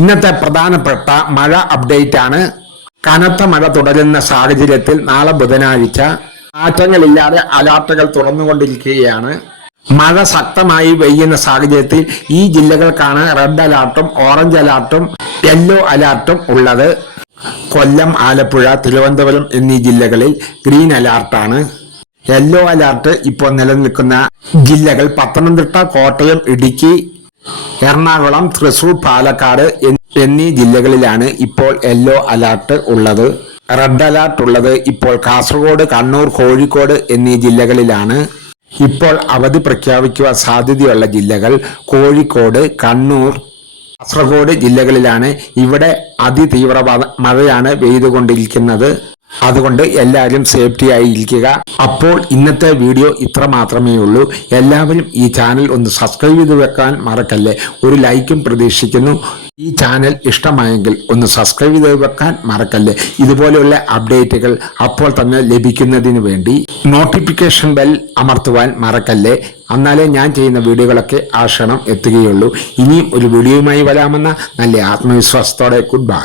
ഇന്നത്തെ പ്രധാനപ്പെട്ട മഴ അപ്ഡേറ്റ് ആണ്. കനത്ത മഴ തുടരുന്ന സാഹചര്യത്തിൽ നാളെ ബുധനാഴ്ച മാറ്റങ്ങളില്ലാതെ അലർട്ടുകൾ തുറന്നുകൊണ്ടിരിക്കുകയാണ്. മഴ ശക്തമായി പെയ്യുന്ന സാഹചര്യത്തിൽ ഈ ജില്ലകൾക്കാണ് റെഡ് അലർട്ടും ഓറഞ്ച് അലർട്ടും യെല്ലോ അലർട്ടും ഉള്ളത്. കൊല്ലം, ആലപ്പുഴ, തിരുവനന്തപുരം എന്നീ ജില്ലകളിൽ ഗ്രീൻ അലർട്ടാണ്. യെല്ലോ അലർട്ട് ഇപ്പോൾ നിലനിൽക്കുന്ന ജില്ലകൾ പത്തനംതിട്ട, കോട്ടയം, ഇടുക്കി, എറണാകുളം, തൃശൂർ, പാലക്കാട് എന്നീ ജില്ലകളിലാണ് ഇപ്പോൾ യെല്ലോ അലർട്ട് ഉള്ളത്. റെഡ് അലർട്ട് ഉള്ളത് ഇപ്പോൾ കാസർഗോഡ്, കണ്ണൂർ, കോഴിക്കോട് എന്നീ ജില്ലകളിലാണ്. ഇപ്പോൾ അവധി പ്രഖ്യാപിക്കുവാൻ സാധ്യതയുള്ള ജില്ലകൾ കോഴിക്കോട്, കണ്ണൂർ, കാസർഗോഡ് ജില്ലകളിലാണ്. ഇവിടെ അതിതീവ്ര മഴയാണ് പെയ്തുകൊണ്ടിരിക്കുന്നത്. അതുകൊണ്ട് എല്ലാവരും സേഫ്റ്റി ആയിരിക്കുക. അപ്പോൾ ഇന്നത്തെ വീഡിയോ ഇത്ര മാത്രമേ ഉള്ളൂ. എല്ലാവരും ഈ ചാനൽ ഒന്ന് സബ്സ്ക്രൈബ് ചെയ്ത് വെക്കാൻ മറക്കല്ലേ. ഒരു ലൈക്കും പ്രതീക്ഷിക്കുന്നു. ഈ ചാനൽ ഇഷ്ടമായെങ്കിൽ ഒന്ന് സബ്സ്ക്രൈബ് ചെയ്ത് വെക്കാൻ മറക്കല്ലേ. ഇതുപോലെയുള്ള അപ്ഡേറ്റുകൾ അപ്പോൾ തന്നെ ലഭിക്കുന്നതിന് വേണ്ടി നോട്ടിഫിക്കേഷൻ ബെൽ അമർത്തുവാൻ മറക്കല്ലേ. എന്നാലേ ഞാൻ ചെയ്യുന്ന വീഡിയോകളൊക്കെ ആ ക്ഷണം എത്തുകയുള്ളൂ. ഇനിയും ഒരു വീഡിയോയുമായി വരാമെന്ന നല്ല ആത്മവിശ്വാസത്തോടെ ഗുഡ് ബൈ.